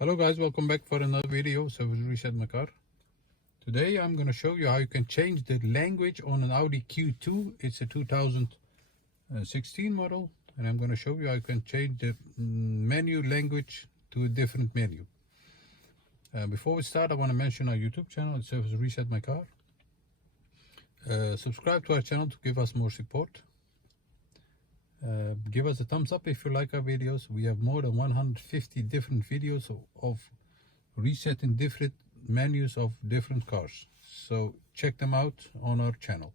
Hello guys, welcome back for another video. So we reset my car. Today I'm going to show you how you can change the language on an Audi Q2. It's a 2016 model, and I'm going to show you how you can change the menu language to a different menu. Before we start, I want to mention our YouTube channel. It serves Reset My Car. Subscribe to our channel to give us more support. Give us a thumbs up if you like our videos. We have more than 150 different videos of resetting different menus of different cars, so check them out on our channel.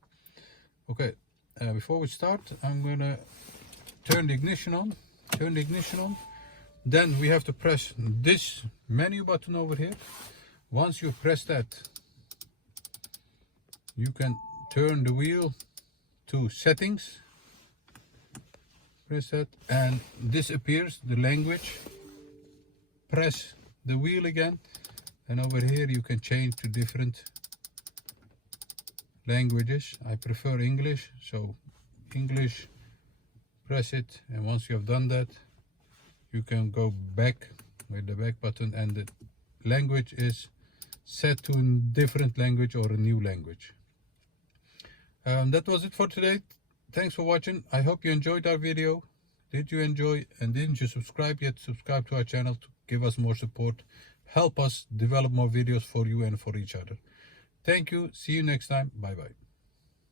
Okay, before we start, I'm gonna turn the ignition on. Then we have to press this menu button over here. Once you press that, you can turn the wheel to settings. Press that and this appears, the language. Press the wheel again, and over here you can change to different languages. I prefer English, so English. Press it, and once you have done that, you can go back with the back button, and the language is set to a different language or a new language. That was it for today. Thanks for watching. I hope you enjoyed our video. Did you enjoy, and didn't you subscribe yet? Subscribe to our channel to give us more support. Help us develop more videos for you and for each other. Thank you. See you next time. Bye bye.